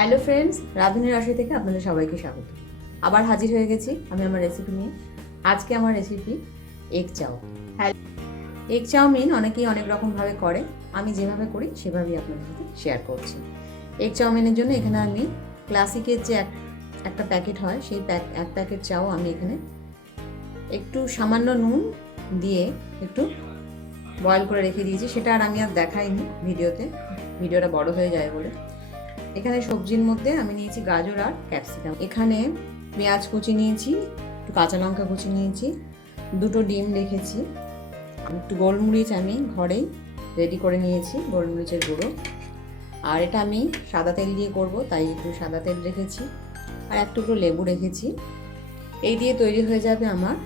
Hello friends রাঁধুনি রসে থেকে আপনাদের সবাইকে স্বাগত। আবার হাজির হয়ে গেছি আমি আমার রেসিপি নিয়ে। আজকে আমার রেসিপি এগ চাও এগ চাউমিন অনেকেই অনেক রকমভাবে করে। আমি যেভাবে করি, সেভাবেই আপনাদের সাথে শেয়ার করছি। এগ চাউমিনের জন্য এখানে আমি ক্লাসিকের যে এক একটা প্যাকেট হয়, সেই প্যাক এক প্যাকেট চাও আমি এখানে একটু সামান্য নুন দিয়ে একটু বয়েল করে রেখে দিয়েছি। সেটা আর আমি আর দেখাইনি ভিডিওতে। ভিডিওটা বড় হয়ে যায় বলে। এখানে সবজির মধ্যে আমি নিয়েছি গাজর আর ক্যাপসিকাম। এখানে পেঁয়াজ কুচি নিয়েছি, একটু কাঁচা লঙ্কা কুচি নিয়েছি, দুটো ডিম রেখেছি, একটু গোলমরিচ আমি ঘরেই রেডি করে নিয়েছি, গোলমরিচের গুঁড়ো। আর এটা আমি সাদা তেল দিয়ে করব, তাই একটু সাদা তেল রেখেছি। আর এক টুকরো লেবু রেখেছি। এই দিয়ে তৈরি হয়ে যাবে আমার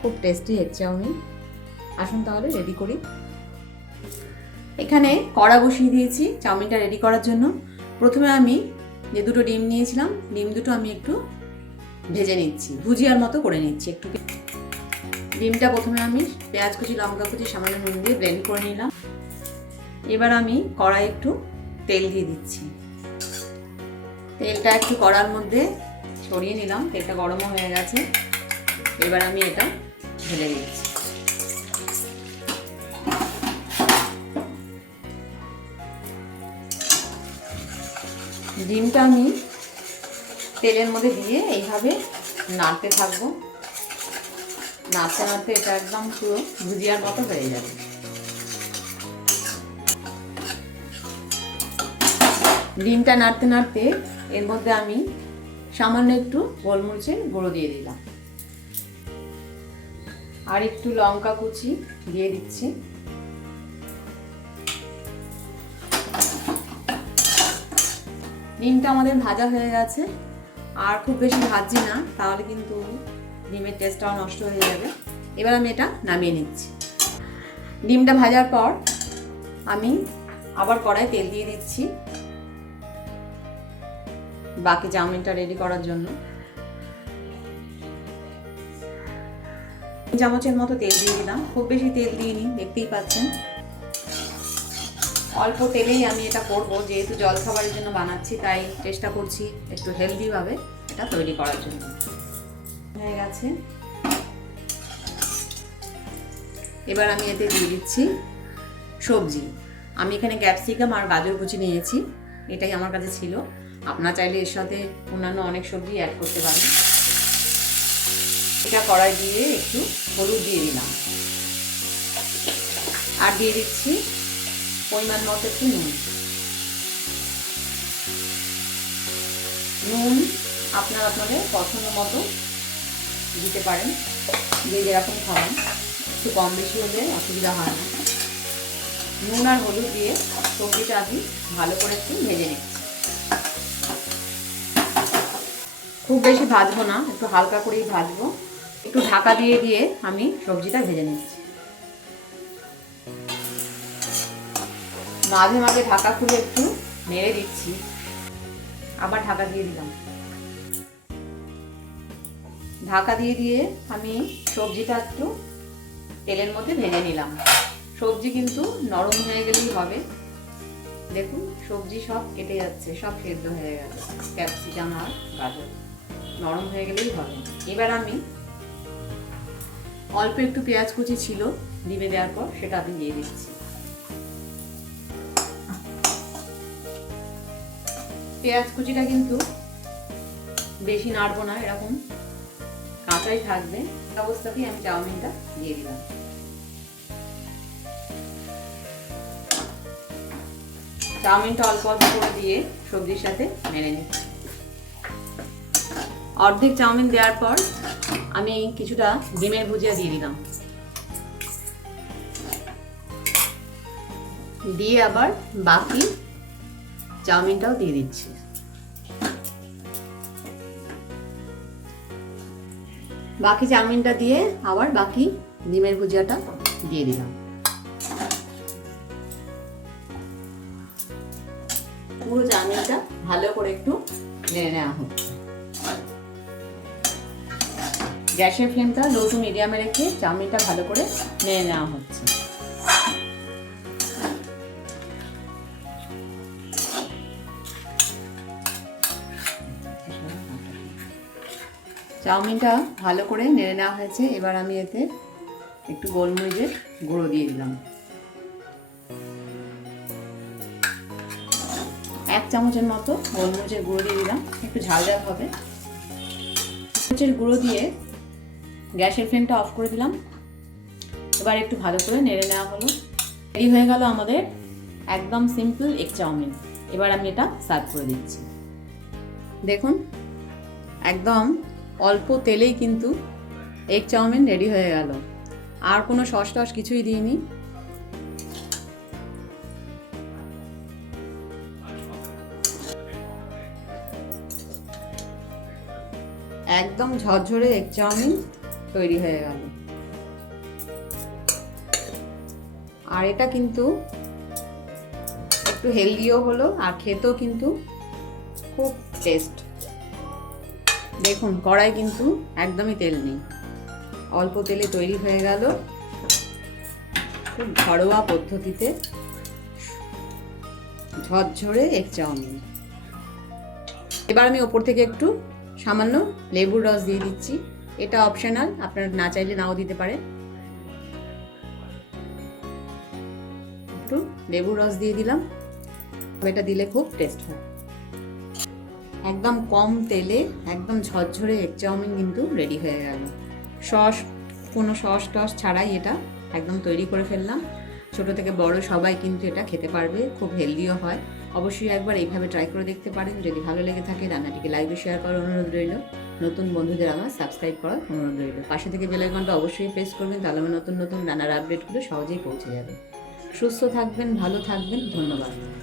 খুব টেস্টি এগ চাউমিন আসুন তাহলে রেডি করি। এখানে কড়া বসিয়ে দিয়েছি চাউমিনটা রেডি করার জন্য। প্রথমে আমি যে দুটো ডিম নিয়েছিলাম, ডিম দুটো আমি একটু ভেজে নিচ্ছি, ভুজিয়ার মতো করে নিচ্ছি একটু। ডিমটা প্রথমে আমি পেঁয়াজ কুচি, লঙ্কা কুচি, সামান্য নুন দিয়ে ব্লেন্ড করে নিলাম। এবার আমি কড়াই একটু তেল দিয়ে দিচ্ছি। তেলটা একটু কড়ার মধ্যে ছড়িয়ে নিলাম, তেলটা গরমও হয়ে গেছে। এবার আমি এটা ঢেলে দিচ্ছি। ডিমটা আমি তেলের মধ্যে দিয়ে এইভাবে নাড়তে থাকব। নাড়তে নাড়তে এটা একদম পুরো ভুজিয়ার মতো হয়ে যাবে। ডিমটা নাড়তে নাড়তে এর মধ্যে আমি সামান্য একটু গোলমরিচের গুঁড়ো দিয়ে দিলাম। আর একটু লঙ্কা কুচি দিয়ে দিচ্ছি। ডিমটা আমাদের ভাজা হয়ে গেছে। আর খুব বেশি ভাজছি না, তাহলে কিন্তু ডিমের টেস্টটাও নষ্ট হয়ে যাবে। এবার আমি এটা নামিয়ে নিচ্ছি। ডিমটা ভাজার পর আমি আবার কড়াই তেল দিয়ে দিচ্ছি। বাকি চাউমিনটা রেডি করার জন্য। চামচের মতো তেল দিয়ে দিলাম। খুব বেশি তেল দিইনি, দেখতেই পাচ্ছেন। অল্প তেলেই আমি এটা করব। যেহেতু জলখাবারের জন্য বানাচ্ছি, তাই চেষ্টা করছি একটু হেলদিভাবে এটা তৈরি করার জন্য। হয়ে গেছে। এবার আমি এতে দিয়ে দিচ্ছি সবজি। আমি এখানে ক্যাপসিকাম আর গাজর কুচি নিয়েছি। এটাই আমার কাছে ছিল। আপনার চাইলে এর সাথে অন্যান্য অনেক সবজি অ্যাড করতে পারেন। এটা কড়াই দিয়ে একটু হলুদ দিয়ে দিলাম। আর দিয়ে দিচ্ছি পরিমাণ মতো একটু নুন নুন আপনার আপনাদের পছন্দ মতো দিতে পারেন। যে যেরকম খাওয়ান একটু কম বেশি হলে অসুবিধা হয় না। নুন আর হলুদ দিয়ে সবজিটা আমি ভালো করে একটু ভেজে নিচ্ছি। খুব বেশি ভাজবো না, একটু হালকা করেই ভাজবো। একটু ঢাকা দিয়ে দিয়ে আমি সবজিটা ভেজে নিচ্ছি। মাঝে মাঝে ঢাকা খুলে একটু নেড়ে দিচ্ছি। আবার ঢাকা দিয়ে দিলাম। ঢাকা দিয়ে দিয়ে আমি সবজিটা একটু তেলের মধ্যে ভেজে নিলাম। সবজি কিন্তু নরম হয়ে গেলেই হবে। দেখুন, সবজি সব কেটে যাচ্ছে, সব সেদ্ধ হয়ে গেছে। ক্যাপসিকাম আর গাজর নরম হয়ে গেলেই হবে। এবার আমি অল্প একটু পেঁয়াজ কুচি ছিল ডিমে দেওয়ার পর সেটা আমি দিয়ে দিচ্ছি। পেঁয়াজ কুচিটা কিন্তু বেশি নাড়বো না, এরকম কাঁচাই থাকবে। অবস্থাতেই আমি চাউমিনটা দিয়ে দিলাম। চাউমিনটা অল্প অল্প করে দিয়ে সবজির সাথে মেরে নিচ্ছি অর্ধেক চাউমিন দেওয়ার পর আমি কিছুটা ডিমের ভুজিয়া দিয়ে দিলাম। দিয়ে আবার বাকি চাউমিনটাও দিয়ে দিচ্ছি। বাকি চাউমিনটা দিয়ে আবার বাকি ডিমের ভুজিয়াটা দিয়ে দিলাম। পুরো চাউমিনটা ভালো করে একটু নেড়ে নেওয়া হচ্ছে। গ্যাসের ফ্লেমটা লো টু মিডিয়ামে রেখে চাউমিনটা ভালো করে নেড়ে নেওয়া হচ্ছে। চাউমিনটা ভালো করে নেড়ে নেওয়া হয়েছে। এবার আমি এতে একটু গোলমরিচের গুঁড়ো দিয়ে দিলাম। এক চামচের মতো গোলমরিচের গুঁড়ো দিয়ে দিলাম। একটু ঝাল ঝাল হবে। গোলমরিচের গুঁড়ো দিয়ে গ্যাসের ফ্লেমটা অফ করে দিলাম। এবার একটু ভালো করে নেড়ে নেওয়া হলো। রেডি হয়ে গেল আমাদের একদম সিম্পল এগ চাউমিন। এবার আমি এটা সার্ভ করে দিচ্ছি। দেখুন, একদম অল্প তেলেই কিন্তু এগ চাউমিন রেডি হয়ে গেল। আর কোনো সস টস কিছুই দিইনি। একদম ঝরঝরে এগ চাউমিন তৈরি হয়ে গেল। আর এটা কিন্তু একটু হেলদিও হলো, আর খেতেও কিন্তু খুব টেস্ট দেখুন, কড়াই কিন্তু একদমই তেল নেই। অল্প তেলে তৈরি হয়ে গেল। খুব ঘরোয়া পদ্ধতিতে ঝরঝরে এক চাউমিন। এবার আমি ওপর থেকে একটু সামান্য লেবুর রস দিয়ে দিচ্ছি। এটা অপশনাল আপনারা না চাইলে নাও দিতে পারেন। একটু লেবুর রস দিয়ে দিলাম। এটা দিলে খুব টেস্ট হয়। একদম কম তেলে, একদম ঝরঝরে এগ চাউমিন কিন্তু রেডি হয়ে গেল। সস, কোনো সস টস ছাড়াই এটা একদম তৈরি করে ফেললাম। ছোট থেকে বড় সবাই কিন্তু এটা খেতে পারবে, খুব হেলদিও হয়। অবশ্যই একবার এইভাবে ট্রাই করে দেখতে পারেন। যদি ভালো লেগে থাকে, রান্নাটিকে লাইক শেয়ার করার অনুরোধ রইল। নতুন বন্ধুদের আমার সাবস্ক্রাইব করার অনুরোধ রইল। পাশে থেকে বেল আইকনটা অবশ্যই প্রেস করবেন, তাহলে আমার নতুন নতুন রান্নার আপডেটগুলো সহজেই পৌঁছে যাবে। সুস্থ থাকবেন, ভালো থাকবেন, ধন্যবাদ।